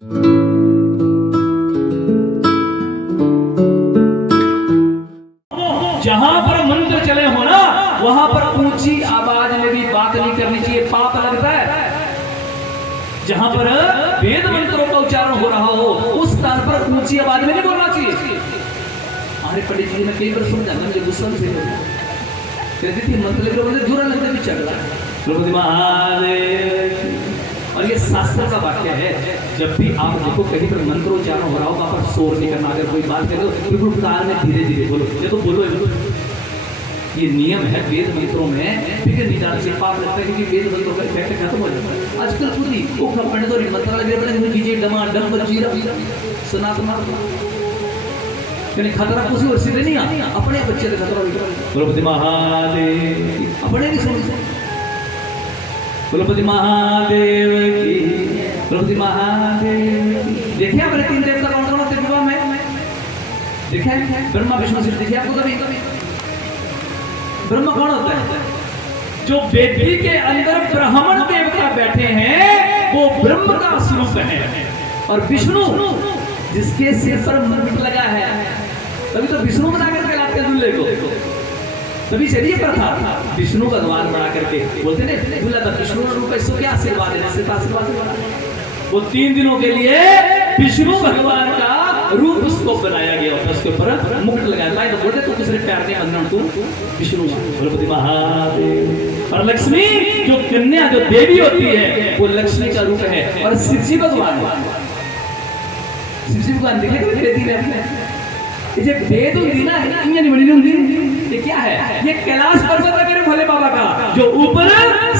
जहां पर मंत्र चले हो ना, वहां पर ऊंची आवाज में भी बात नहीं करनी चाहिए, पाप लगता है। जहां पर वेद मंत्रों का उच्चारण हो रहा हो, उस स्थान पर ऊंची आवाज में नहीं बोलना चाहिए। हमारे पंडित जी ने कई बार समझाया, मुझे गुस्सा से कहती थी मंत्र लेकर बोलते दूर लगता भी चल रहा है द्रौपदी महादेव। और ये शास्त्र का वाक्य है, जब भी आप देखो कहीं पर मंत्रोच्चारण हो रहा हो, वहां पर शोर नहीं करना। अगर कोई बात करो बिल्कुल ताल में धीरे धीरे बोलो, ये तो बोलो। ये नियम है वेद मंत्रों में, फिक्र नहीं डालना चाहिए, पाप लगता है क्योंकि वेद मंत्रों का इफेक्ट खत्म हो जाता है। आजकल पूरी वो पंडित और मंत्र लगे बड़े कीजिए डमा डम बजीरा सनातन यानी खतरा कुछ और सीधे नहीं आ, अपने बच्चे का खतरा द्रौपदी महादेव अपने नहीं सुनते। द्रौपदी महादेव की, द्रौपदी महादेव की। देखिए आपने 3 देवता कौन कौन होते विवाह में? देखिए ब्रह्मा विष्णु शिव। देखिए आपको कभी ब्रह्मा कौन होता है? जो वेदी के अंदर ब्राह्मण देवता बैठे हैं वो ब्रह्म का स्वरूप है। और विष्णु जिसके सिर पर मुकुट लगा है, तभी तो विष्णु बना करके लाते हैं दूल्हे को। तभी चलिए प्रथा विष्णु भगवान बना करके बोलते ना दूल्हा का विष्णु रूप, इसको क्या आशीर्वाद है? आशीर्वाद वो 3 दिनों के लिए विष्णु भगवान का रूप उसको बनाया गया होता है, उसके ऊपर मुकुट लगाया था। तो बोलते तू किसने प्यार नहीं बनना, तू विष्णु द्रौपदी महादेव। और लक्ष्मी जो कन्या जो देवी होती है वो लक्ष्मी का रूप है। और शिव जी भगवान देखे ये वेद होती ना, ये क्या है? ये कैलाश पर्वत है भोले बाबा का, जो ऊपर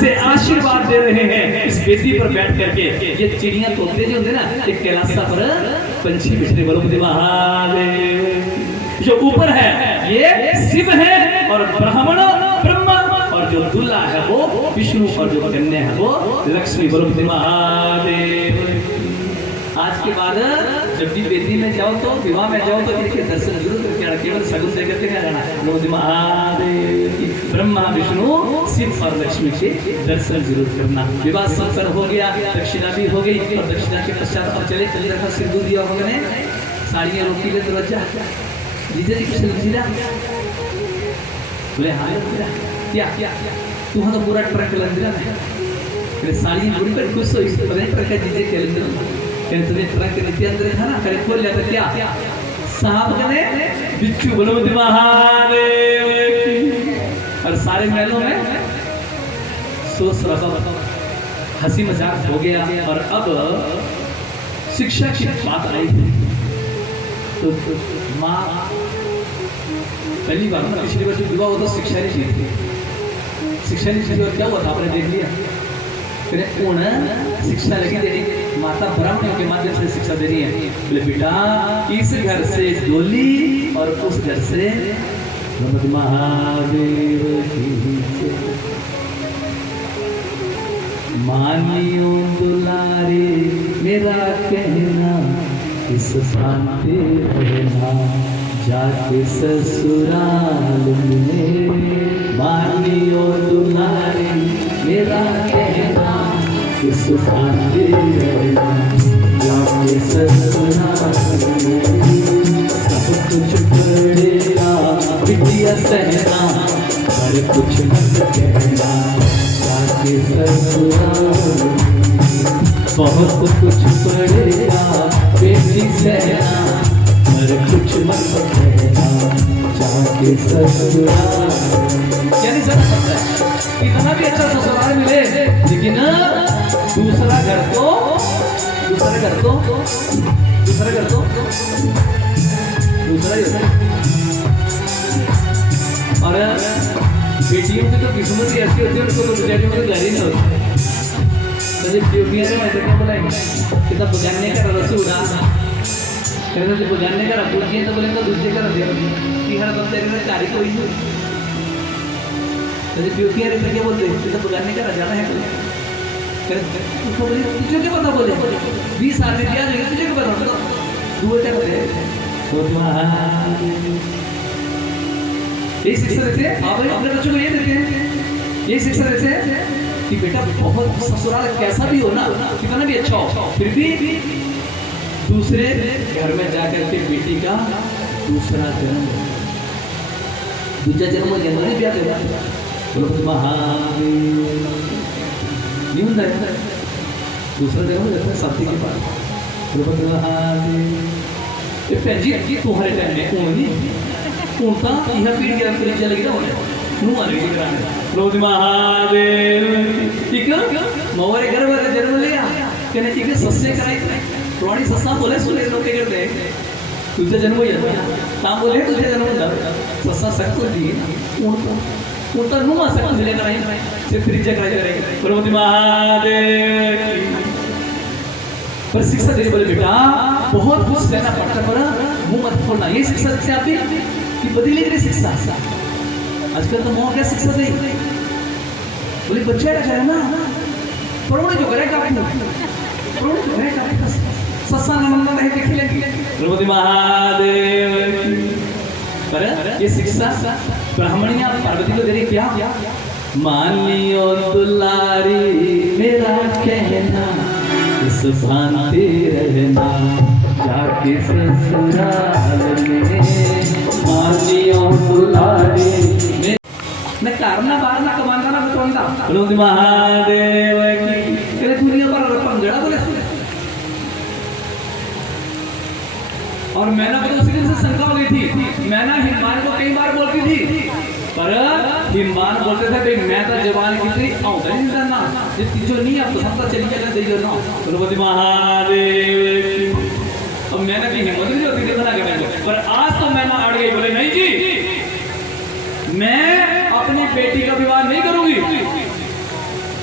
से आशीर्वाद दे रहे हैं इस वेदी पर बैठ करके। ये चिड़िया तोते जो होते ना, ये कैलाश पर पंछी बिछड़े द्रौपदी महादेव। जो ऊपर है ये शिव है, और ब्राह्मण ब्रह्मा, और जो दूल्हा है वो विष्णु, और जो कन्या है वो लक्ष्मी द्रौपदी महादेव। आज के बाद जब भी वेदी में जाओ तो विवाह में जाओ तो इनके दर्शन जरूर करके आना, केवल सगुन दे करके नहीं जाना। द्रौपदी महादेव की ब्रह्मा विष्णु शिव और लक्ष्मी के दर्शन जरूर करना। विवाह संपन्न हो गया, दक्षिणा भी हो गई, और दक्षिणा के पश्चात और चले रखा सिंदूर दिया होगा, साड़ियाँ रोकी ले दरवाजा जीजा जी कुछ जीजा बोले हाँ क्या तू तो पूरा ट्रक लंदरा है साड़ी पूरी पर खुश हो इस ट्रक का जीजे के लंदरा तुम्हें ट्रक के नीचे अंदर था ना, करे खोल जाता क्या साहब कने बिच्छू द्रौपदी महादेव की। और सारे महलों में सोच रहा हंसी मजाक हो गया। और अब शिक्षा की बात आई तो माँ पहली बार पिछली बार जो विवाह होता शिक्षा नहीं चाहिए, शिक्षा नहीं चाहिए। और क्या हुआ था आपने देख लिया, शिक्षा लगी देनी, माता ब्राह्मणों के माध्यम से शिक्षा दे रही है। बोले बेटा इस घर से डोली और उस घर से द्रौपदी महादेव की मानियो दुलारे मेरा कहना, इस भांति रहना जाके ससुराल में। मानियो दुलारे मेरा कहना, इस भांति रहना जाके ससुराल में। सब कुछ पड़ेगा विद्या सहना, पर कुछ मत कहना जाके ससुराल में। बहुत कुछ पड़ेगा बेटी सहना, पर कुछ मत कहना जाके ससुराल। यानी सब पता है कितना भी अच्छा ससुराल मिले, लेकिन दूसरा घर तो दूसरा ही होता है। और बेटियों की तो किस्मत ही ऐसी होती है, उनको तो बेटियों को घर ही नहीं होता। तो जब बेटियां में तो क्या बोलेंगे कितना पुजारने का रसूला कहते थे पुजारने का रसूल तो बोलेंगे दूसरे का रसूल कि हर बंदे ने चारी कोई नहीं। तो जब बेटियां रहते क्या बोलते कितना पुजारने का रजाना है, उसको बोले तुझे क्या पता, बोले 20 साल में दिया जाएगा तुझे क्या पता, दुआ क्या बोले ये शिक्षा देते हैं। हाँ भाई अपने बच्चों को ये देते हैं, ये शिक्षा देते हैं कि बेटा बहुत ससुराल कैसा भी हो ना, कितना भी अच्छा हो, फिर भी दूसरे घर में जाकर के बेटी का दूसरा जन्म, दूसरा जन्म हो जाता है, ब्याह करता बोलो महादेव नहीं होता है, दूसरा जन्म हो जाता है शादी के बाद बोलो महादेव। ये भैन जी तुम्हारे टाइम में कौन नहीं कौन था यह पीढ़ी का फिर चल गया नु आने की कराने बोलो महादेव। ठीक है मोहरे घर वाले जन्म लिया कहने ठीक है सस्ते कराई पुरानी सस्ता बोले सुने लोग क्या करते हैं तुझे जन्म ही है काम बोले तुझे जन्म होता सस्ता सख्त होती है उनका नुमा सख्त मिले कराई से फिर जगह करेंगे बोलो महादेव। पर शिक्षा दे बोले बेटा बहुत कुछ करना पड़ता पर मुंह मत खोलना, ये शिक्षा से आती कि बदली तेरी शिक्षा। आजकल तो मोह क्या शिक्षा दे बोले बच्चे है ना परोड़े जो करेगा परोड़े जो करेगा सत्सा नंदा नहीं देख लेंगे प्रभु महादेव। पर ये शिक्षा ब्राह्मणिया पार्वती को दे रही क्या मानियो दुलारी मेरा कहना इस भांति रहना जाके ससुराल में मानियो दुलारी मैं करना बाहर ना कमाना ना बताऊंगा प्रभु महादेव की तेरे दुनिया पर पंगड़ा बोले। और मैंने तो उसी दिन से शंका हो गई थी, मैंने हिमान को कई बार बोलती थी पर हिमान बोलते थे भाई मैं तो जवान की थी आऊंगा नहीं करना जो नहीं अब सबका चली जाएगा दे करना प्रभु महादेव। अब मैंने भी हिम्मत नहीं होती थी बना के पर आज तो मैंने अड़ गई बोले नहीं जी मैं अपनी बेटी का विवाह नहीं करूंगी।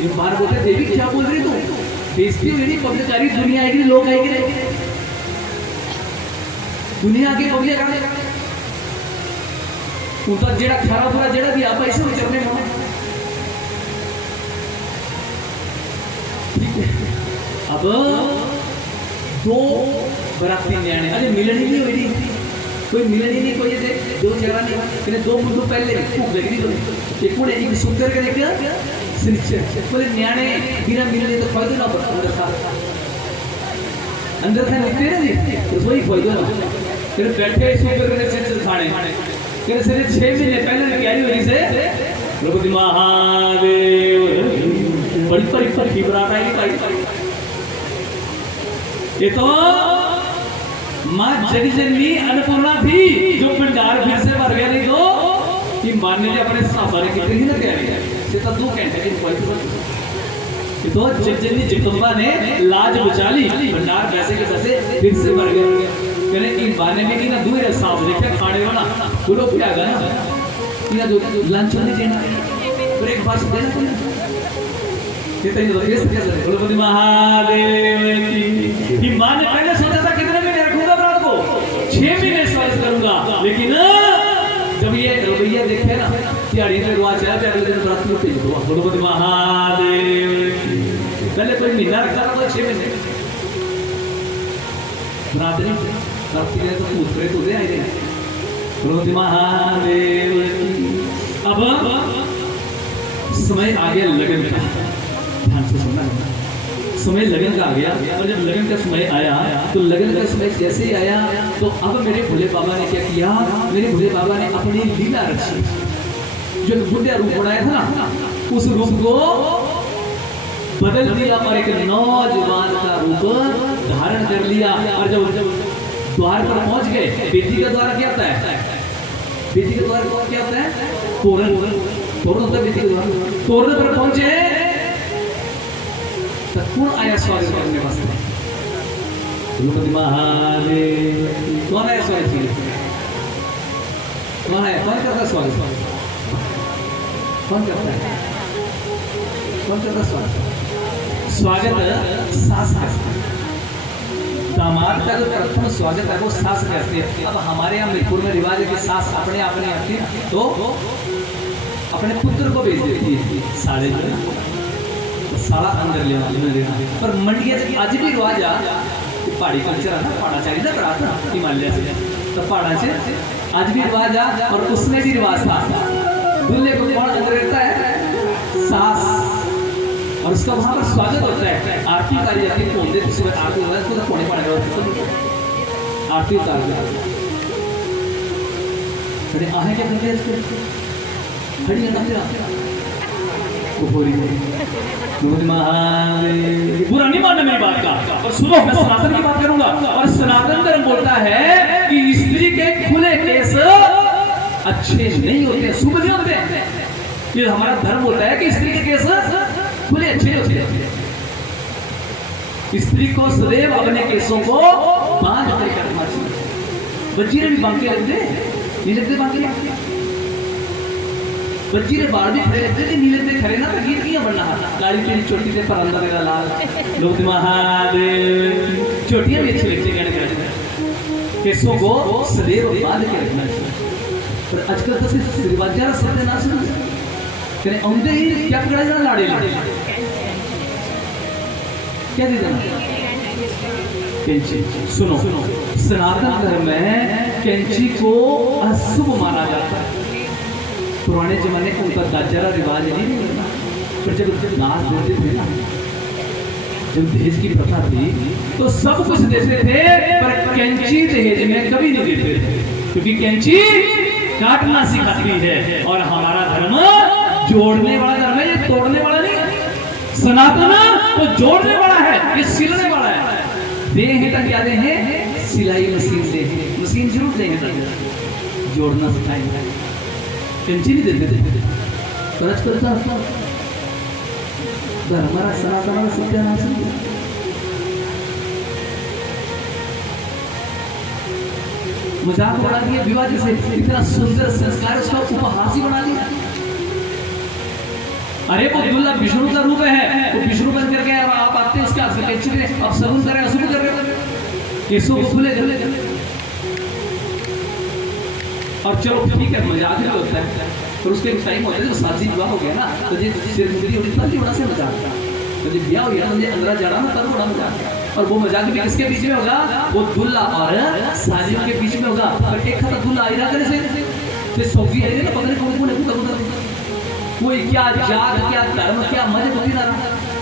हिमान बोलते देवी क्या बोल रही तू बेइज्जती मेरी पब्लिकारी दुनिया आएगी लोग आएंगे दुनिया की पब्लिक उनका जेड़ा खरा बुरा जेड़ा भी आप ऐसे विचरने में ठीक है। अब दो बराती न्याणे अरे मिलन ही नहीं हुई कोई मिलन ही नहीं कोई ऐसे दो जगह नहीं कहने दो मुद्दों पहले खूब लगी तो एक पूरे एक सुंदर का एक सिंचर बोले न्याणे बिना मिलने तो फायदा ना पड़ता अंदर था निकले ना तो वही फायदा ना फिर बैठे सुंदर के सिंचर खाने फिर सिर्फ 6 महीने पहले तैयारी हुई से प्रभु महादेव बड़ी बड़ी खिबरात आई भाई ये तो मां जगजननी अन्नपूर्णा थी जो भंडार फिर से भर गया नहीं तो कि मारने लिए अपने साहबारे की थी ना तैयारी से तो 2 घंटे की क्वालिटी तो जगजननी जगदम्बा ने लाज बचा ली भंडार पैसे के पैसे फिर से भर गया कहने इन बाने में की ना दूर है साहब देखे खाने वाला बोलो क्या गया ना इना जो लंच नहीं देना ब्रेकफास्ट देना ये तो ये कैसे बोलो महादेव की मां ने पहले सोचा था कितने महीने रखूंगा रात को 6 महीने स्वागत करूंगा लेकिन जब ये रवैया देखे ना तिहाड़ी में रिवाज है अगले दिन रात को भेज दो बोलो महादेव पहले कोई महीना रखा था 6 महीने रात नहीं रात के तो भूत प्रेत होते आए थे बोलो महादेव अब समय आ गया लगन का ध्यान से सुनना समय लगन का आ गया और जब लगन का समय आया तो लगन का समय जैसे ही आया तो अब मेरे भोले बाबा ने क्या किया मेरे भोले बाबा ने अपनी लीला रची जो बुढ़िया रूप बनाया था ना उस रूप को बदल दिया और एक नौजवान का रूप धारण कर लिया और जब द्वार पर पहुंच गए बेटी का द्वार क्या होता है बेटी का द्वार क्या होता है तोरण तोरण होता है बेटी का द्वार तोरण पर पहुंचे कौन आया स्वागत करने वास्ते बोलो महादेव कौन आया स्वागत के लिए कौन आया कौन करता स्वागत कौन करता है कौन करता स्वागत सास करती दामाद का जो प्रथम स्वागत है वो सास करती है। अब हमारे यहाँ मणिपुर में रिवाज है कि सास अपने अपने आती है तो अपने पुत्र को भेज देती है साड़े जो साड़ा अंदर लेना पर मंडिया आज भी रिवाज आ पहाड़ी कल्चर है ना पहाड़ा चाहिए था बरात हिमालय से तो पहाड़ा से आज भी रिवाज आ और उसमें भी रिवाज था दूल्हे को कौन अंदर रहता है सास और उसका वहां पर स्वागत होता है आरती करी जाती है आरती होता है तो कोने पड़ेगा आरती उतार दिया। खड़े आहे क्या करते हैं इसके खड़ी है ना तेरा बुरा नहीं मानना मेरी बात का। और सुनो, मैं सनातन की बात करूंगा। और सनातन धर्म बोलता है कि स्त्री के खुले केस अच्छे नहीं होते, शुभ नहीं होते। ये हमारा धर्म बोलता है कि स्त्री के केस खुले अच्छे होते हैं। स्त्री को सदैव अपने केसों को बांध कर रखना चाहिए। बच्ची भी बांध के लगते नहीं लगते, बांध के बच्ची ने बाल भी खड़े लगते थे, नहीं लगते खड़े ना। तो गीत किया बनना गाड़ी तेरी छोटी से परंदा मेरा लाल लोग महादेव चोटियां भी अच्छी लगती है। केसों को सदैव बांध के रखना चाहिए। पर आजकल तो सिर्फ रिवाजा सत्यानाश करे औंधे ही क्या पकड़ा जाना लाड़े लाड़े क्या दे देना कैंची। सुनो, सनातन धर्म में कैंची को अशुभ माना जाता है। पुराने जमाने का उनका दाजरा रिवाज नहीं मिलता। पर जब दास देते थे ना, जब दहेज की प्रथा थी तो सब कुछ देते थे, पर कैंची दहेज में कभी नहीं देते थे, क्योंकि कैंची काटना सिखाती है। और हमारा धर्म जोड़ने वाला धर्म है, ये तोड़ने वाला नहीं है। सनातन तो जोड़ने वाला है, ये सिलने वाला है। देह तक क्या दे है, सिलाई मशीन से मशीन जरूर देंगे तक जोड़ना सिखाएंगे, कैंची नहीं देते थे। परच करता हमारा सनातन सत्यानाश मजाक बना दिया। विवाह जैसे इतना सुंदर संस्कार उसका उपहास ही बना दिया। अरे वो दुल्हा विष्णु का रूप है, वो विष्णु बन करके आप आते हैं उसके आप सगुन करें अशुभ कर रहे केसों को खुले कर। और चलो ठीक है, मजाक ही होता है। पर उसके टाइम होता है, जब शादी विवाह हो गया ना तो ये सिर मुंडी होती तब बड़ा से मजाक था। तो जब ब्याह हो गया तो ये अंदर जाना ना तब बड़ा मजाक। और वो मजाक भी किसके बीच में होगा, वो दुल्हा और शादियों के बीच में होगा। पर एक खाता दुल्हा आई ना करे से सौगी है ना, पता नहीं कौन कौन कोई क्या जात क्या धर्म क्या मजहब होती ना,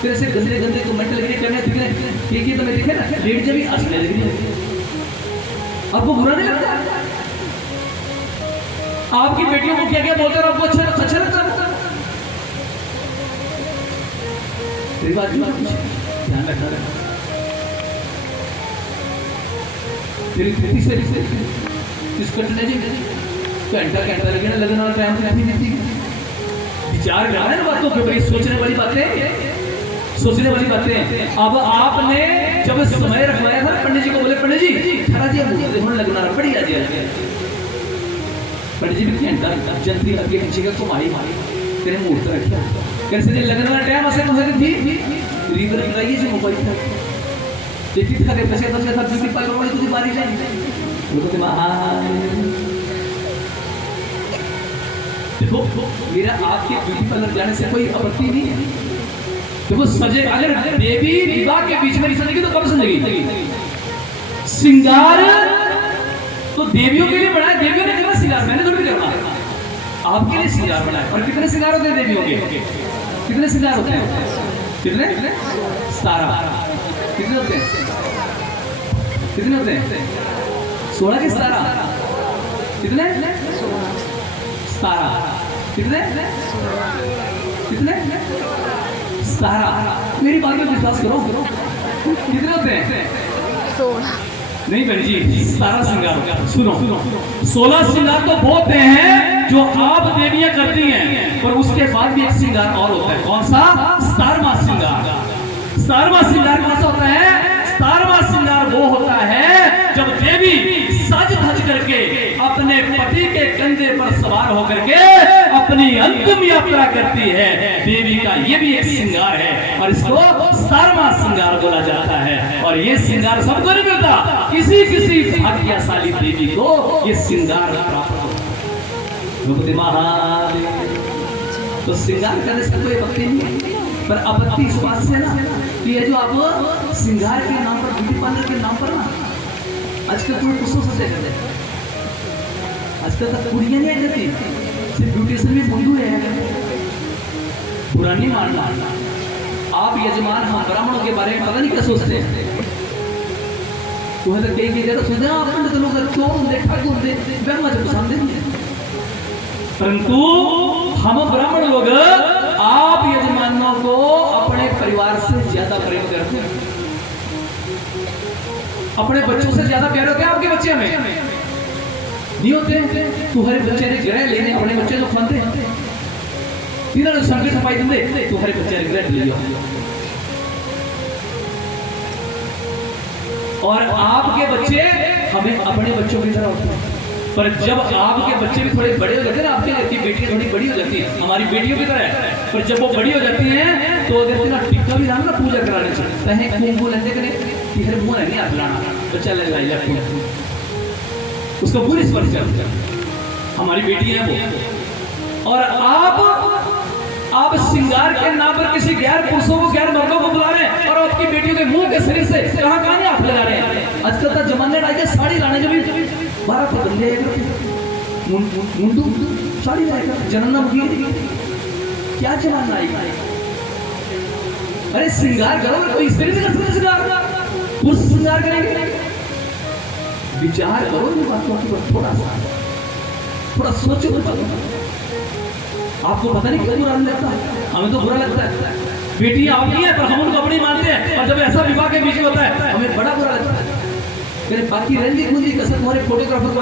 फिर ऐसे गंदे गंदे तो मेंटल लगे करने दिख रहे ठीक ही तो मैं दिखे ना लेट जब भी हंसने लगी। आपको बुरा नहीं लगता? आपकी बेटियों को क्या क्या बोलते हैं, आपको अच्छा अच्छा लगता है? रिवाज ध्यान रखना है। तेरी खेती से इस कटने जी घंटा घंटा लगे ना, लगने वाला टाइम नहीं देती। विचार करना है बातों के ऊपर, सोचने वाली बातें, सोचने वाली बातें। अब आपने जब समय रखवाया था पंडित जी को, बोले पंडित जी खरा जी होने लगना बढ़िया जी। पंडित जी भी घंटा जल्दी अगे पीछे का घुमाई तेरे मुहूर्त रखा कैसे जी लगने वाला टाइम ऐसे मुझे थी रीवर लगाइए जी मोबाइल था देखी था के पैसे बच गया था ब्यूटी पार्लर वाली तुझे बारी जाए वो कहते देखो मेरा आपके ब्यूटी पार्लर जाने से कोई आपत्ति नहीं है। देखो सजे अगर देवी विवाह के बीच में नहीं सजेगी तो कब सजेगी? श्रृंगार तो देवियों के लिए बनाया, देवियों ने करना श्रृंगार, मैंने थोड़ी करना, आपके लिए श्रृंगार बनाया। और कितने श्रृंगार होते हैं देवियों के? कितने श्रृंगार होते हैं? कितने? 17। कितने होते हैं? कितने होते हैं? 16 के 17? कितने? 17। कितने? कितने? 17। मेरी बात में विश्वास करो। कितने होते हैं? 16 नहीं बहन जी, 17 श्रृंगार। सुनो 16 श्रृंगार तो बहुत हैं जो आप देवियां करती हैं, पर उसके बाद भी एक श्रृंगार और होता है। कौन सा? 17वां श्रृंगार। 17वां श्रृंगार कौन सा होता है? 17वां श्रृंगार वो होता है जब देवी सज धज करके अपने पति के कंधे पर सवार होकर के अपनी अंतिम यात्रा करती है। देवी का ये भी एक श्रृंगार है और इसको 17वां श्रृंगार बोला जाता है। और ये श्रृंगार सबको नहीं मिलता, किसी किसी भाग्यशाली देवी को ये श्रृंगार प्राप्त होता है। तो श्रृंगार करने से कोई आपत्ति नहीं है, पर आपत्ति इस बात से ना कि ये जो आप श्रृंगार के नाम पर, ब्यूटी पार्लर के नाम पर ना आजकल कोई कुछ से आजकल तक कुड़ियां नहीं करती, सिर्फ ब्यूटिशियन भी बंधु है। बुरा नहीं मानना, आप यजमान हम ब्राह्मणों के बारे में पता नहीं क्या सोचते हैं। वह तो कई जगह सुझा पंडित लोग चोर होंगे ठग होंगे वह मुझे पसंद नहीं। परंतु हम ब्राह्मण लोग आप यजमानों को अपने परिवार से ज्यादा प्रेम करते हैं, अपने बच्चों से ज्यादा प्यार होते हैं आपके बच्चे हमें नहीं होते। तुम्हारे बच्चे ने ग्रह लेने अपने बच्चे को खाते इन्होंने संकट सफाई देंगे तुम्हारे बच्चे ने ग्रह ले लिया। और आपके बच्चे हमें अपने बच्चों की तरह होते हैं। पर जब आपके बच्चे भी थोड़े बड़े हो जाते हैं ना, आपकी लड़की बेटियां थोड़ी बड़ी हो जाती है हमारी बेटियों की तरह है, पर जब वो बड़ी हो जाती हैं तो कहते हैं ना टिक्का भी लाना पूजा कराने से कहीं खून को लेने के लिए कि हर मुंह नहीं हाथ लाना बच्चा ले लाई जाती उसको पूरी स्पर्श करते हमारी बेटी है वो। और आप श्रृंगार के नाम पर किसी गैर पुरुषों को गैर मर्दों को बुला रहे हैं और आपकी बेटियों के मुंह के शरीर से कहां नहीं हाथ लगा रहे हैं। आजकल का जमाने आए साड़ी लाने जब 12 बंदे मुंडू साड़ी लाएगा जनना मुखी क्या जमाना आएगा। अरे श्रृंगार करो कोई स्त्री नहीं कर सकता श्रृंगार, पुरुष श्रृंगार करेंगे। विचार करो इन बातों की थोड़ा सोचो। आपको पता नहीं क्यों बुरा लगता है, हमें तो बुरा लगता है। बेटियां आपकी है पर हम उनको अपनी मानते हैं और जब ऐसा विवाह के बीच में होता है हमें बड़ा बुरा लगता है। मेरे बाकी रंगी गुंजी कसर तुम्हारे फोटोग्राफर को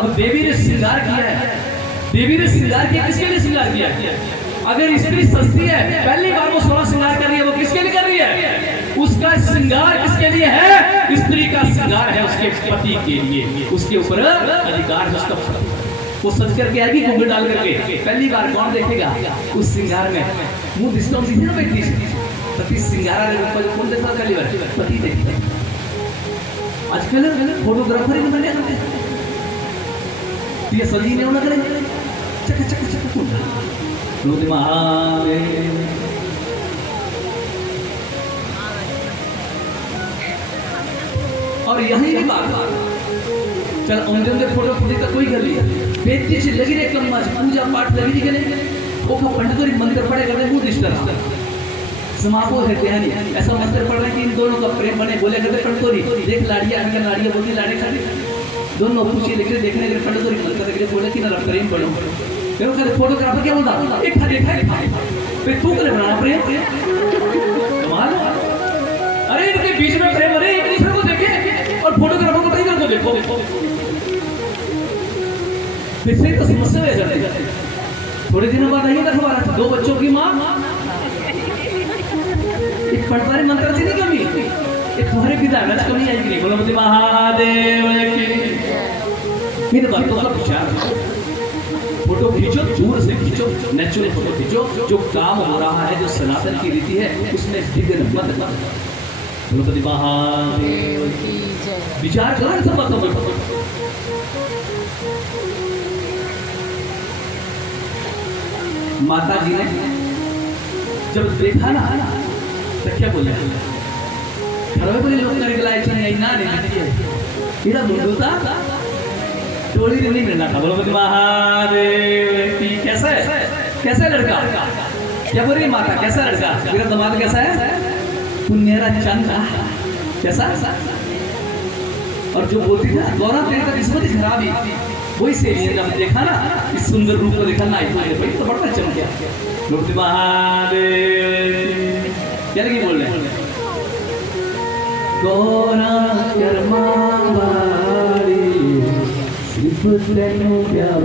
अब बेबी ने श्रृंगार किया है, बेबी ने श्रृंगार किया किसके लिए श्रृंगार किया है? अगर स्त्री सस्ती है पहली बार वो 16 श्रृंगार कर रही है वो किसके लिए कर रही है? उसका श्रृंगार किसके लिए है? स्त्री का श्रृंगार है उसके पति के लिए, उसके ऊपर अधिकार है उसका। वो सच करके आएगी घूंघट डाल करके, पहली बार कौन देखेगा उस श्रृंगार में? मुंह दिसता हूँ सीधे ना बेटी पति श्रृंगार कौन देखा पहली बार? पति देखता। आजकल फोटोग्राफर ही बने ये सजी ने करे चक चक चक और यही भी बात चल उनके फोटो खींचे तो कोई कर लिया बेटी से लगी रे कम पूजा पाठ लगी के लिए वो का पंडित मंत्र पढ़े करते बहुत रिश्ता समापो है ध्यान ऐसा मंत्र पढ़ रहे कि इन दोनों का प्रेम बने बोले करते पंडितोरी देख लाड़िया इनका लाड़िया बोली लाड़े खाली दोनों पूछे लिख रहे देखने के पंडितोरी मंत्र देख रहे बोले कि ना प्रेम बनो फिर कहते फोटोग्राफर क्या बोलता एक था देखा फिर तू करे बनाना प्रेम कमाल। अरे इनके बीच में प्रेम अरे एक दूसरे को देखे और फोटोग्राफर को कहीं को देखो फिर से तो समस्या हो जाती। थोड़े दिनों बाद आइए अखबार था 2 बच्चों की माँ एक पटवारी मंत्र से नहीं कमी एक तुम्हारे पिता रच कमी आएगी नहीं बोलो मुझे महादेव की मेरे बातों का विचार फोटो खींचो दूर से खींचो नेचुरल फोटो खींचो जो काम हो रहा है जो सनातन की रीति है उसमें विघ्न मत गणपति महादेव विचार करो सब बातों पर। माता जी ने जब देखा ना तो क्या बोले घर में लोग नहीं इधर मुंडूता टोली नहीं मिलना था। बोलो महादेव की कैसा लड़का क्या बोल रही माता कैसा लड़का मेरा दामाद कैसा है पुण्यरा चंद कैसा और जो बोलती थी गौरा तेरी तो किस्मत ही खराब ही वही से जब देखा ना इस सुंदर रूप को देखा ना भाई तो बड़ा चमक गया। मूर्ति महादेव क्या लगी बोल रहे गौरा कर्मा बारी सिर्फ तेनू प्यार